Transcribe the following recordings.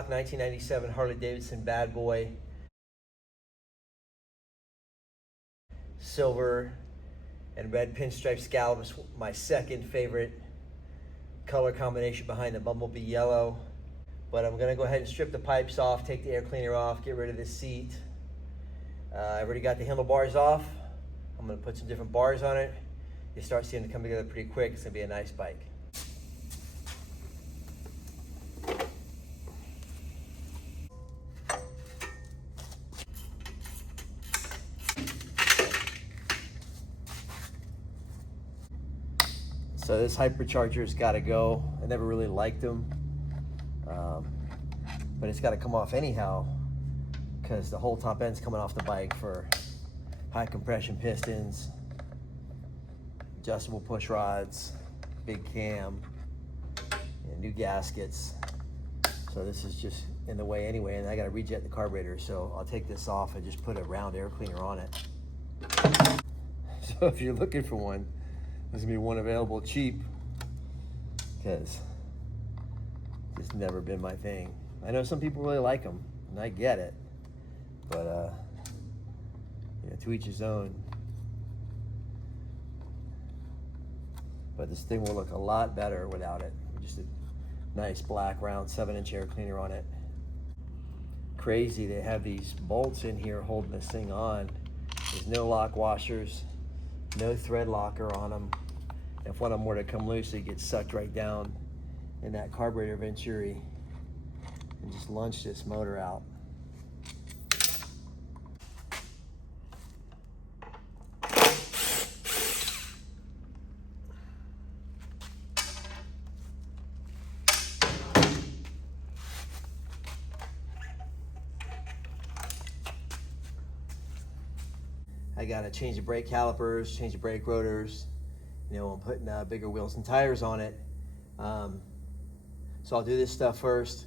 stock 1997 Harley Davidson Bad Boy. Silver and red pinstripe scallops, my second favorite color combination behind the Bumblebee yellow. But I'm gonna go ahead and strip the pipes off, take the air cleaner off, get rid of this seat. I've already got the handlebars off. I'm gonna put some different bars on it. You start seeing it come together pretty quick. It's gonna be a nice bike. So this hypercharger's got to go. I never really liked them, but it's got to come off anyhow because the whole top end's coming off the bike for high compression pistons, adjustable push rods, big cam, and new gaskets. So this is just in the way anyway, and I got to rejet the carburetor. So I'll take this off and just put a round air cleaner on it. So if you're looking for one, there's gonna be one available cheap, because it's never been my thing. I know some people really like them, and I get it, but you know, to each his own. But this thing will look a lot better without it. Just a nice black round 7-inch air cleaner on it. Crazy, they have these bolts in here holding this thing on. There's no lock washers, no thread locker on them. If one of them were to come loose, it gets sucked right down in that carburetor venturi and just launch this motor out. I gotta change the brake calipers, change the brake rotors. You know, I'm putting bigger wheels and tires on it. So I'll do this stuff first,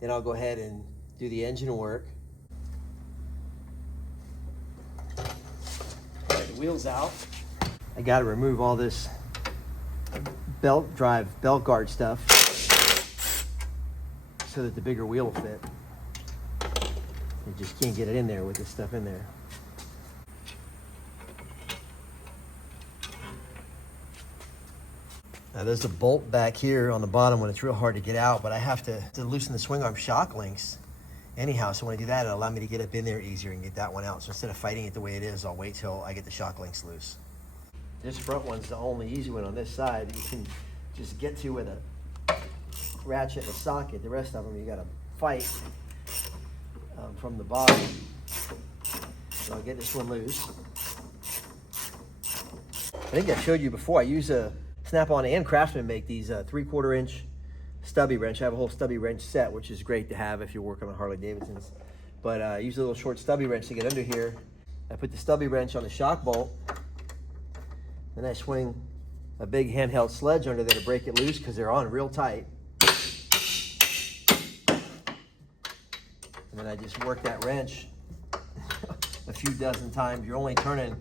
then I'll go ahead and do the engine work. Get the wheels out. I gotta remove all this belt guard stuff so that the bigger wheel will fit. You just can't get it in there with this stuff in there. Now there's a bolt back here on the bottom when it's real hard to get out, but I have to loosen the swing arm shock links anyhow. So when I do that, it'll allow me to get up in there easier and get that one out. So instead of fighting it the way it is, I'll wait till I get the shock links loose. This front one's the only easy one on this side that you can just get to with a ratchet and a socket. The rest of them you gotta fight from the bottom. So I'll get this one loose. I think I showed you before, I use a Snap-on and Craftsman make these 3/4 inch stubby wrench. I have a whole stubby wrench set, which is great to have if you're working on Harley Davidsons. But I use a little short stubby wrench to get under here. I put the stubby wrench on the shock bolt, then I swing a big handheld sledge under there to break it loose because they're on real tight. And then I just work that wrench a few dozen times. You're only turning,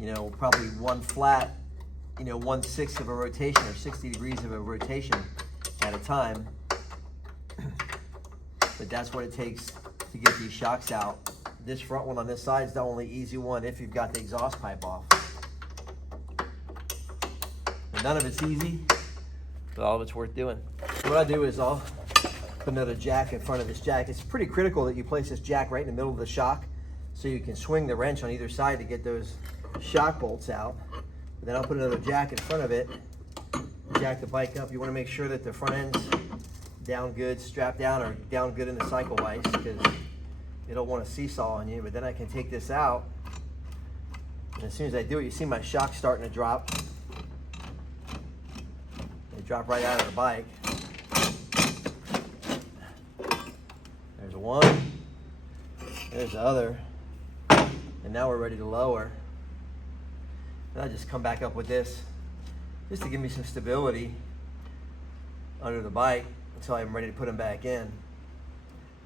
you know, probably one flat, you know, 1/6 of a rotation or 60 degrees of a rotation at a time. But that's what it takes to get these shocks out. This front one on this side is the only easy one if you've got the exhaust pipe off. But none of it's easy, but all of it's worth doing. So what I do is I'll put another jack in front of this jack. It's pretty critical that you place this jack right in the middle of the shock so you can swing the wrench on either side to get those shock bolts out. Then I'll put another jack in front of it, jack the bike up. You want to make sure that the front end's down good, strapped down, or down good in the cycle vise, because you don't want to seesaw on you. But then I can take this out, and as soon as I do it, you see my shock starting to drop. They drop right out of the bike. There's one, there's the other, and now we're ready to lower. And I just come back up with this just to give me some stability under the bike until I'm ready to put them back in.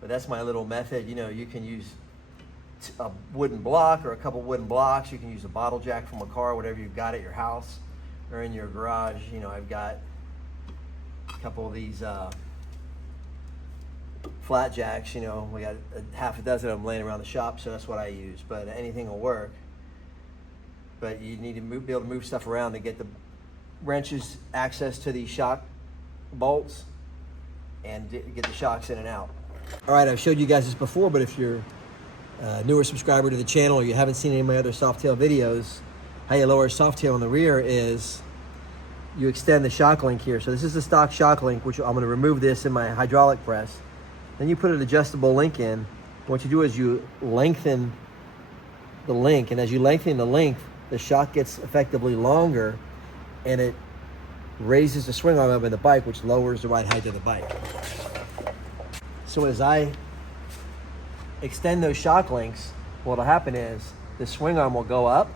But that's my little method. You know, you can use a wooden block or a couple wooden blocks. You can use a bottle jack from a car, whatever you've got at your house or in your garage. You know, I've got a couple of these flat jacks, you know, we got half a dozen of them laying around the shop, so that's what I use. But anything will work. But you need to be able to move stuff around to get the wrenches access to these shock bolts and get the shocks in and out. All right, I've showed you guys this before, but if you're a newer subscriber to the channel or you haven't seen any of my other Softail videos, how you lower a Softail in the rear is you extend the shock link here. So this is the stock shock link, which I'm going to remove this in my hydraulic press. Then you put an adjustable link in. What you do is you lengthen the link, and as you lengthen the length, the shock gets effectively longer, and it raises the swing arm up in the bike, which lowers the ride height of the bike. So as I extend those shock links, what'll happen is the swing arm will go up,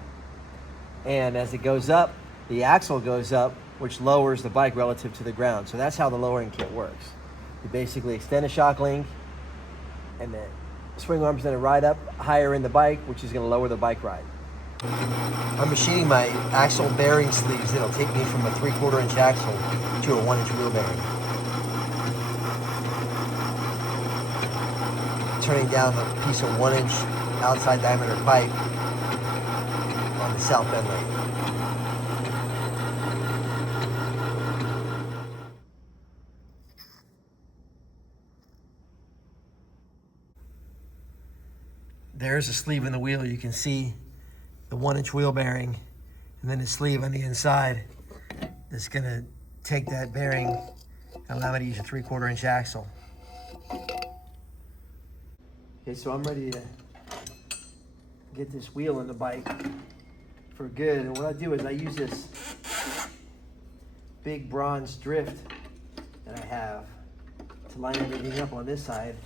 and as it goes up, the axle goes up, which lowers the bike relative to the ground. So that's how the lowering kit works. You basically extend a shock link, and the swing arm's gonna ride up higher in the bike, which is gonna lower the bike ride. I'm machining my axle bearing sleeves. It'll take me from a 3/4 inch axle to a 1 inch wheel bearing. Turning down a piece of 1 inch outside diameter pipe on the south bend lane. There's a sleeve in the wheel. You can see the 1 inch wheel bearing, and then the sleeve on the inside is gonna take that bearing and allow me to use a 3/4 inch axle. Okay, so I'm ready to get this wheel in the bike for good. And what I do is I use this big bronze drift that I have to line everything up on this side.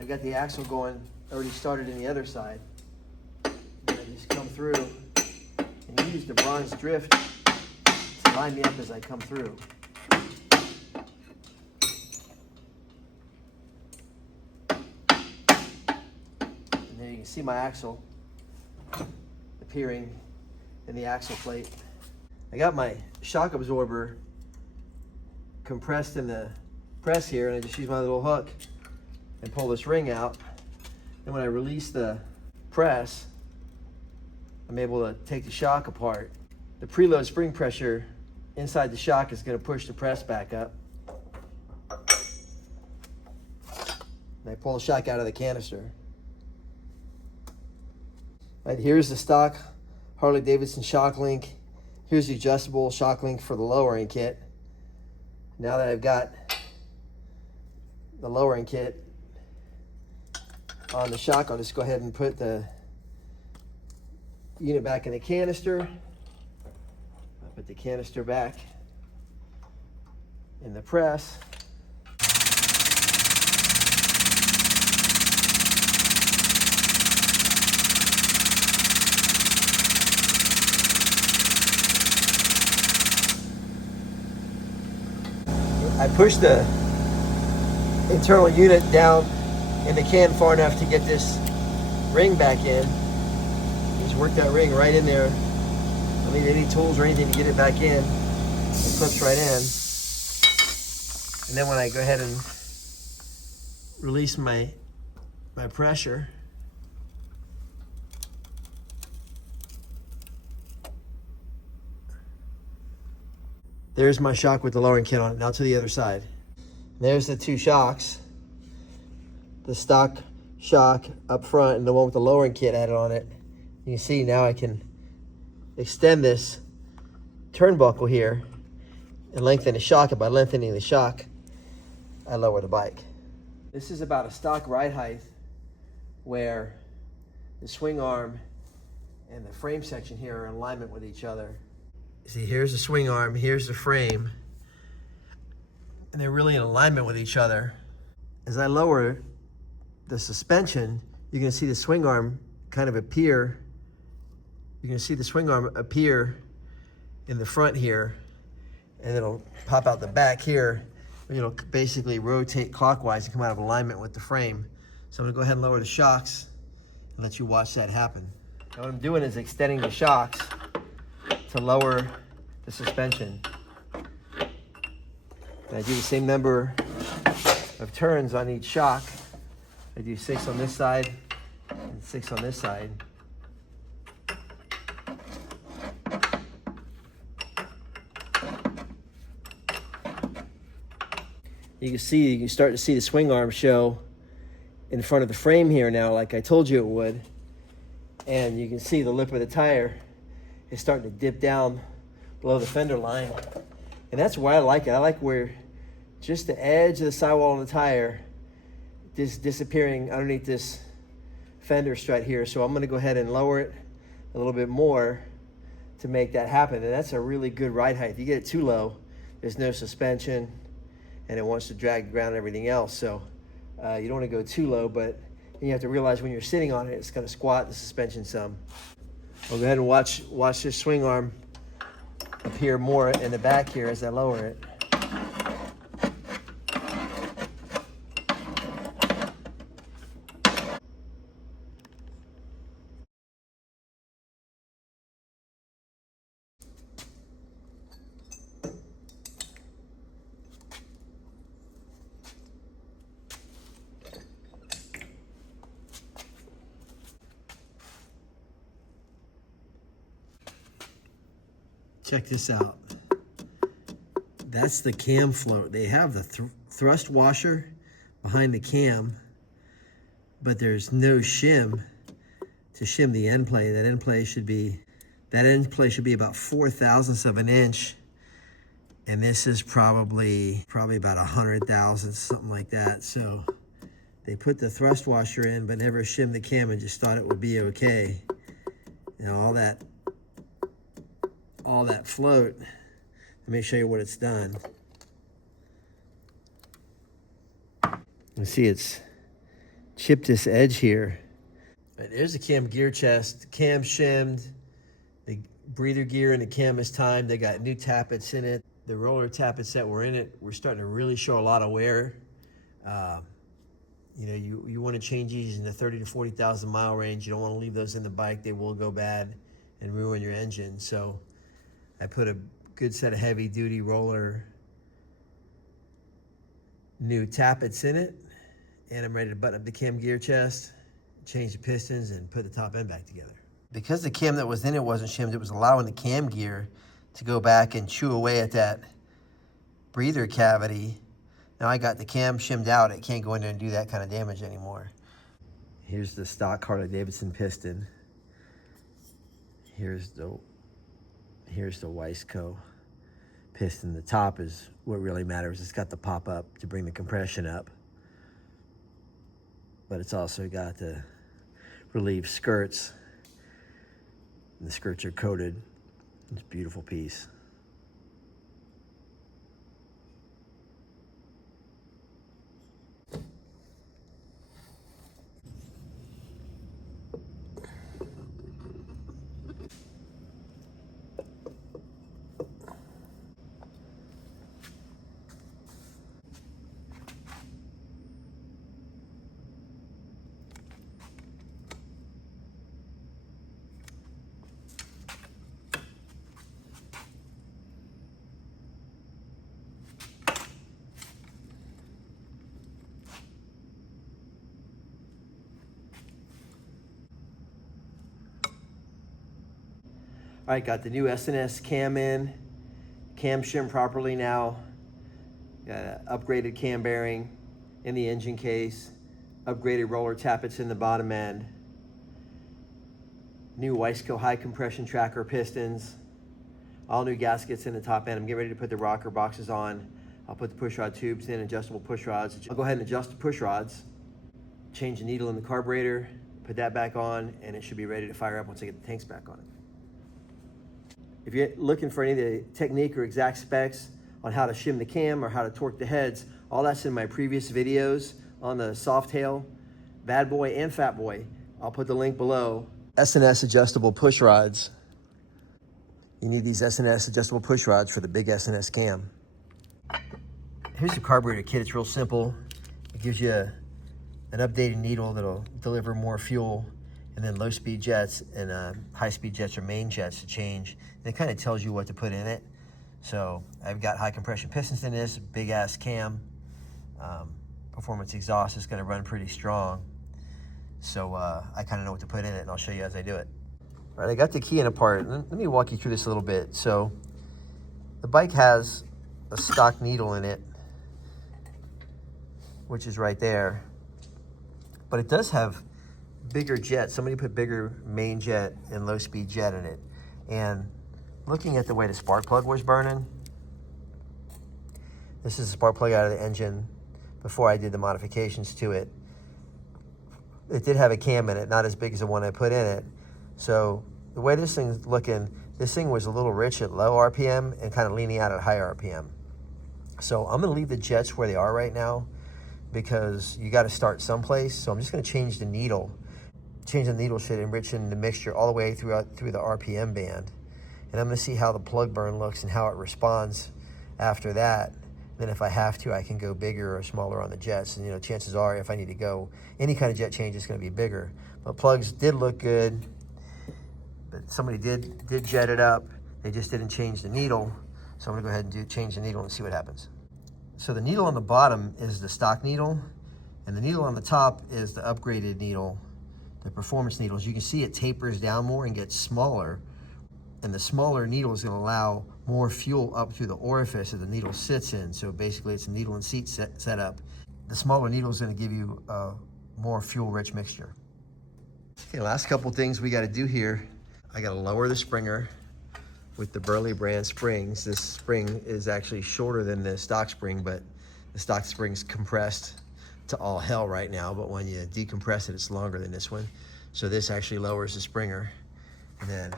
I've got the axle going, already started in the other side. And I just come through and use the bronze drift to line me up as I come through. And there you can see my axle appearing in the axle plate. I got my shock absorber compressed in the press here, and I just use my little hook and pull this ring out. And when I release the press, I'm able to take the shock apart. The preload spring pressure inside the shock is going to push the press back up. And I pull the shock out of the canister. Right, here's the stock Harley Davidson shock link. Here's the adjustable shock link for the lowering kit. Now that I've got the lowering kit on the shock, I'll just go ahead and put the unit back in the canister. I'll put the canister back in the press. I push the internal unit down in the can far enough to get this ring back in. Just work that ring right in there. I don't need any tools or anything to get it back in. It clips right in. And then when I go ahead and release my pressure, there's my shock with the lowering kit on it. Now to the other side. There's the two shocks. The stock shock up front and the one with the lowering kit added on it. You can see now I can extend this turnbuckle here and lengthen the shock. And by lengthening the shock, I lower the bike. This is about a stock ride height where the swing arm and the frame section here are in alignment with each other. See, here's the swing arm, here's the frame, and they're really in alignment with each other. As I lower the suspension, you're gonna see the swing arm kind of appear. You're gonna see the swing arm appear in the front here, and it'll pop out the back here. It'll basically rotate clockwise and come out of alignment with the frame. So I'm gonna go ahead and lower the shocks and let you watch that happen. Now what I'm doing is extending the shocks to lower the suspension. And I do the same number of turns on each shock. I do 6 on this side and 6 on this side. You can start to see the swing arm show in front of the frame here now, like I told you it would. And you can see the lip of the tire is starting to dip down below the fender line. And that's why I like it. I like where just the edge of the sidewall on the tire is disappearing underneath this fender strut here. So I'm gonna go ahead and lower it a little bit more to make that happen. And that's a really good ride height. If you get it too low, there's no suspension and it wants to drag the ground and everything else. So you don't wanna go too low, but you have to realize when you're sitting on it, it's gonna squat the suspension some. I'll go ahead and watch this swing arm appear more in the back here as I lower it. Check this out. That's the cam float. They have the thrust washer behind the cam, but there's no shim to shim the end play. That end play should be about 4/1000ths of an inch, and this is probably about 100 thousandths, something like that. So they put the thrust washer in, but never shimmed the cam and just thought it would be okay. You know, all that float. Let me show you what it's done. You see it's chipped this edge here. There's the cam gear chest. Cam shimmed. The breather gear and the cam is timed. They got new tappets in it. The roller tappets that were in it were starting to really show a lot of wear. You know, you want to change these in the 30 to 40,000 mile range. You don't want to leave those in the bike. They will go bad and ruin your engine. So I put a good set of heavy duty roller new tappets in it, and I'm ready to button up the cam gear chest, change the pistons, and put the top end back together. Because the cam that was in it wasn't shimmed, it was allowing the cam gear to go back and chew away at that breather cavity. Now I got the cam shimmed out, it can't go in there and do that kind of damage anymore. Here's the stock Harley Davidson piston. Here's the Wiseco piston. The top is what really matters. It's got the pop up to bring the compression up, but it's also got the relieved skirts, and the skirts are coated. It's a beautiful piece. All right, got the new S&S cam in, cam shim properly now, got an upgraded cam bearing in the engine case, upgraded roller tappets in the bottom end, new Wiseco high compression tracker pistons, all new gaskets in the top end. I'm getting ready to put the rocker boxes on. I'll put the push rod tubes in, adjustable push rods. I'll go ahead and adjust the push rods, change the needle in the carburetor, put that back on, and it should be ready to fire up once I get the tanks back on it. If you're looking for any of the technique or exact specs on how to shim the cam or how to torque the heads, all that's in my previous videos on the Softail, Bad Boy, and Fat Boy. I'll put the link below. S&S adjustable push rods. You need these S&S adjustable push rods for the big S&S cam. Here's the carburetor kit. It's real simple. It gives you an updated needle that'll deliver more fuel, and then low-speed jets and high-speed jets or main jets to change. And it kind of tells you what to put in it. So I've got high compression pistons in this, big-ass cam. Performance exhaust is going to run pretty strong. So I kind of know what to put in it, and I'll show you as I do it. All right, I got the key in apart. Let me walk you through this a little bit. So the bike has a stock needle in it, which is right there. But it does have bigger jet. Somebody put bigger main jet and low speed jet in it. And looking at the way the spark plug was burning, this is a spark plug out of the engine before I did the modifications to it. It did have a cam in it, not as big as the one I put in it. So the way this thing's looking, this thing was a little rich at low RPM and kind of leaning out at high RPM. So I'm gonna leave the jets where they are right now because you gotta start someplace. So I'm just gonna change the needle. Change the needle should enrichen the mixture all the way through the RPM band. And I'm gonna see how the plug burn looks and how it responds after that. Then if I have to, I can go bigger or smaller on the jets. And you know, chances are if I need to go any kind of jet change, it's gonna be bigger. But plugs did look good. But somebody did jet it up. They just didn't change the needle. So I'm gonna go ahead and change the needle and see what happens. So the needle on the bottom is the stock needle, and the needle on the top is the upgraded needle, the performance needles. You can see it tapers down more and gets smaller, and the smaller needle is gonna allow more fuel up through the orifice that the needle sits in. So basically it's a needle and seat setup. The smaller needle is gonna give you a more fuel-rich mixture. Okay, last couple things we gotta do here. I gotta lower the springer with the Burley brand springs. This spring is actually shorter than the stock spring, but the stock spring's compressed to all hell right now, but when you decompress it, it's longer than this one. So this actually lowers the springer. And then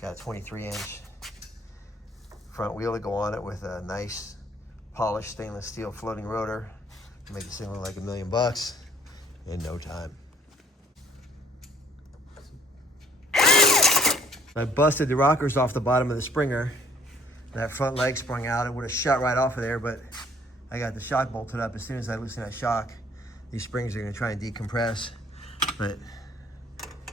got a 23-inch front wheel to go on it with a nice polished stainless steel floating rotor. Make this thing look like $1 million in no time. I busted the rockers off the bottom of the springer. That front leg sprung out. It would have shot right off of there, but I got the shock bolted up. As soon as I loosen that shock, these springs are gonna try and decompress. But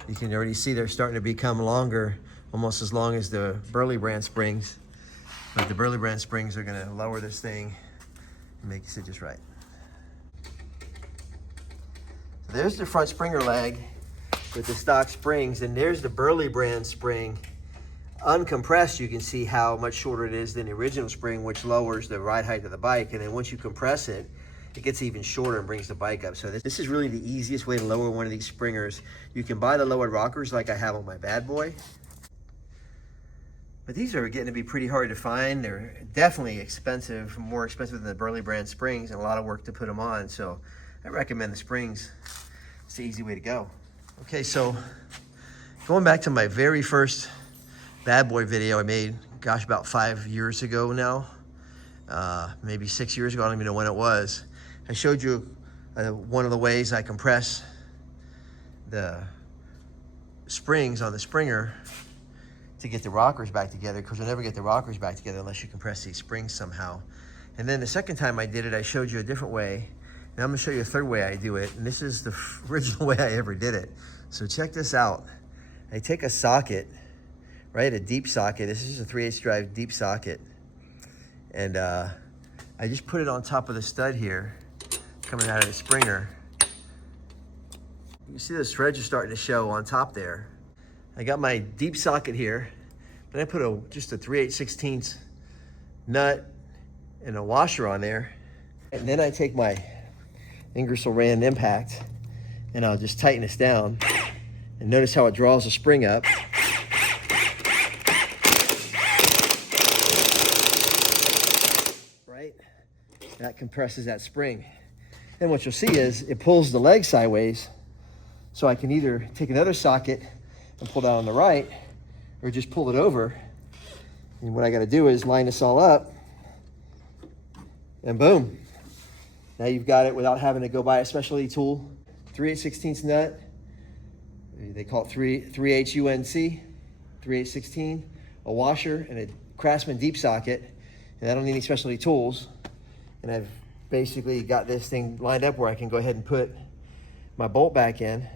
you can already see they're starting to become longer, almost as long as the Burley brand springs. But the Burley brand springs are gonna lower this thing and make it sit just right. So there's the front springer leg with the stock springs, and there's the Burley brand spring. Uncompressed, you can see how much shorter it is than the original spring, which lowers the ride height of the bike. And then once you compress it, it gets even shorter and brings the bike up. So this is really the easiest way to lower one of these springers. You can buy the lowered rockers like I have on my bad boy, but these are getting to be pretty hard to find. They're definitely expensive, more expensive than the Burley brand springs, and a lot of work to put them on. So I recommend the springs. It's the easy way to go. Okay, so going back to my very first bad boy video I made, gosh, about 5 years ago now, maybe 6 years ago, I don't even know when it was. I showed you one of the ways I compress the springs on the springer to get the rockers back together, because you'll never get the rockers back together unless you compress these springs somehow. And then the second time I did it, I showed you a different way. Now I'm gonna show you a third way I do it, and this is the original way I ever did it. So check this out. I take a socket, right, a deep socket. This is just a 3/8 drive deep socket. And I just put it on top of the stud here, coming out of the springer. You see the threads are starting to show on top there. I got my deep socket here, but I put just a 3/8/16 nut and a washer on there. And then I take my Ingersoll Rand impact and I'll just tighten this down. And notice how it draws the spring up. Right? That compresses that spring. Then what you'll see is it pulls the leg sideways, so I can either take another socket and pull that on the right, or just pull it over. And what I gotta do is line this all up, and boom. Now you've got it without having to go buy a specialty tool. 3/8/16 nut. They call it 3/8 UNC, 3/8/16, a washer, and a Craftsman deep socket. And I don't need any specialty tools. And I've basically got this thing lined up where I can go ahead and put my bolt back in.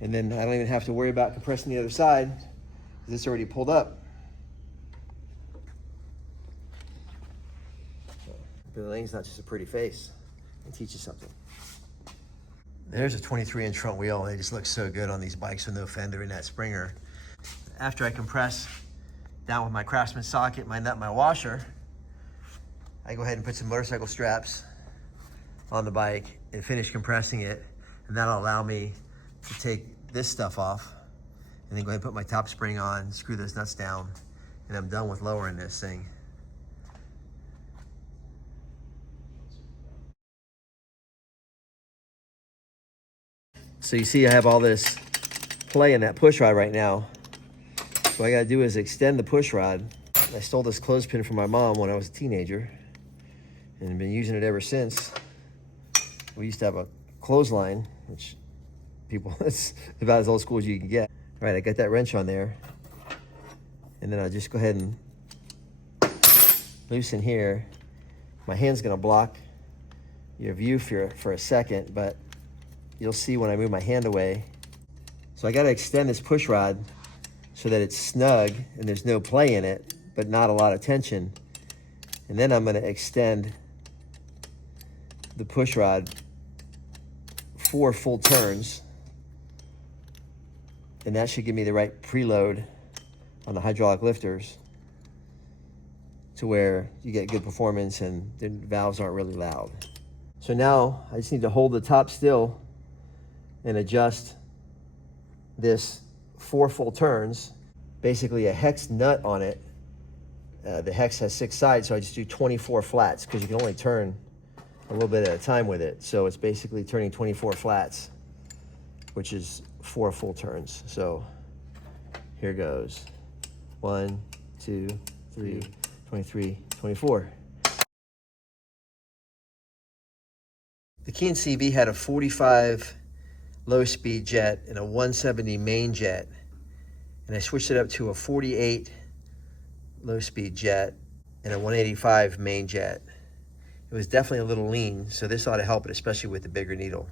And then I don't even have to worry about compressing the other side because it's already pulled up. Billy Lane's not just a pretty face. It teaches something. There's a 23-inch front wheel. They just look so good on these bikes with no fender and that Springer. After I compress down with my Craftsman socket, my nut, my washer, I go ahead and put some motorcycle straps on the bike and finish compressing it. And that'll allow me to take this stuff off and then go ahead and put my top spring on, screw those nuts down, and I'm done with lowering this thing. So you see I have all this play in that push rod right now. So what I gotta do is extend the push rod. I stole this clothespin from my mom when I was a teenager and I've been using it ever since. We used to have a clothesline, which people, it's about as old school as you can get. All right, I got that wrench on there. And then I'll just go ahead and loosen here. My hand's gonna block your view for a second, but you'll see when I move my hand away. So I gotta extend this push rod so that it's snug and there's no play in it, but not a lot of tension. And then I'm gonna extend the push rod 4 full turns. And that should give me the right preload on the hydraulic lifters to where you get good performance and the valves aren't really loud. So now I just need to hold the top still and adjust this 4 full turns, basically a hex nut on it. The hex has 6 sides, so I just do 24 flats because you can only turn a little bit at a time with it. So it's basically turning 24 flats, which is 4 full turns. So here goes. 1, 2, 3, 23, 24. The Keen CB had a 45 low-speed jet and a 170 main jet, and I switched it up to a 48 low-speed jet and a 185 main jet. It was definitely a little lean, so this ought to help it, especially with the bigger needle.